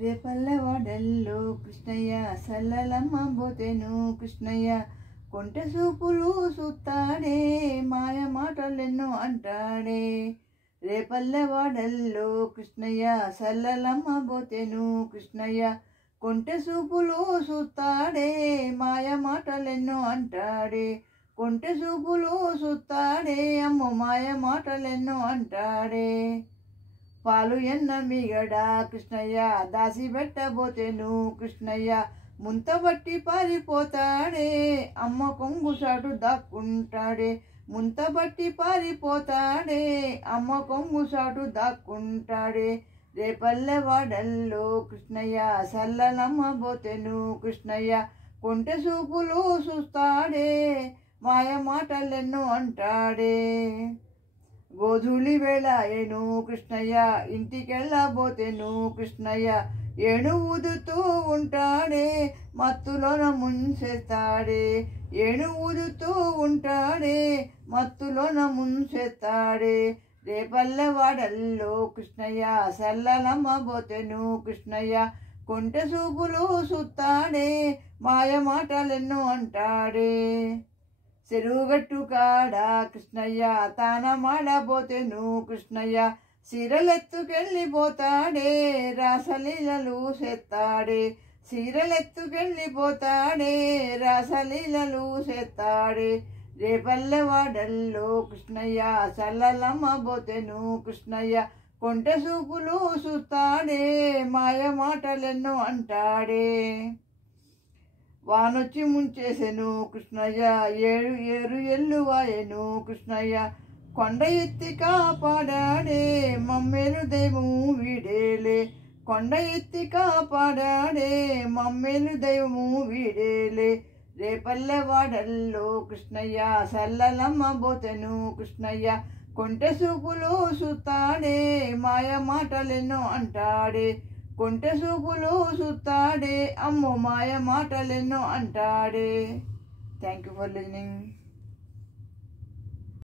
రేపల్లె వాడల్లో కృష్ణయ్య సల్లలమ్మ బోతెను కృష్ణయ్య కొంటె చూపులు చూస్తాడే మాయ మాటలెన్నో అంటాడే. రేపల్లె వాడల్లో కృష్ణయ్య సల్లలమ్మ బోతెను కృష్ణయ్య కొంటె చూపులు చూస్తాడే మాయ మాటలెన్నో అంటాడే. కొంటె చూపులు చూస్తాడే అమ్మో మాయ మాటలెన్నో అంటాడే. పాలు ఎన్న మిగడ కృష్ణయ్య దాసి పెట్టబోతేను కృష్ణయ్య ముంతబట్టి పారిపోతాడే అమ్మ కొంగు సాటు దాక్కుంటాడే. ముంతబట్టి పారిపోతాడే అమ్మ కొంగు సాటు దాక్కుంటాడే. రేపల్లె వాడల్లో కృష్ణయ్య సల్లలమ్మ బోతెను కృష్ణయ్య కొంటె చూపులు చూస్తాడే మాయ మాటలెన్నో అంటాడే. గోధూళి వేళ ఏను కృష్ణయ్య ఇంటికెళ్ళబోతేను కృష్ణయ్య ఏను ఊదుతూ ఉంటాడే మత్తులోన ముంచెత్తాడే. ఏను ఊదుతూ ఉంటాడే మత్తులోన ముంచెత్తాడే. రేపల్లె వాడల్లో కృష్ణయ్య సల్లలమ్మ బోతెను కృష్ణయ్య కొంటె చూపులు చూస్తాడే మాయ మాటలెన్నో అంటాడే. చెరువుగట్టు కాడ కృష్ణయ్య తానమాడబోతెను కృష్ణయ్య సీరలెత్తుకెళ్ళిపోతాడే రాసలీలలు చేస్తాడే. సీరలెత్తుకెళ్ళిపోతాడే రాసలీలలు చేస్తాడే. రేపల్లె వాడల్లో కృష్ణయ్య సల్లలమ్మ బోతెను కృష్ణయ్య కొంటె చూపులు చూస్తాడే మాయ మాటలెన్నో అంటాడే. వానొచ్చి ముంచేసెను కృష్ణయ్య ఏరు ఎల్లువాయెను కృష్ణయ్య కొండ ఎత్తి కాపాడాడే మమ్మేలు దైవము వీడేలే. కొండ ఎత్తి కాపాడాడే మమ్మేలు దైవము వీడేలే. రేపల్లె వాడల్లో కృష్ణయ్య సల్లలమ్మ బోతెను కృష్ణయ్య కొంటె చూపులు చూస్తాడే మాయ మాటలెన్నో అంటాడే. కొంటె చూపులు చూస్తాడే అమ్మో మాయ మాటలెన్నో అంటాడే. Thank you for listening.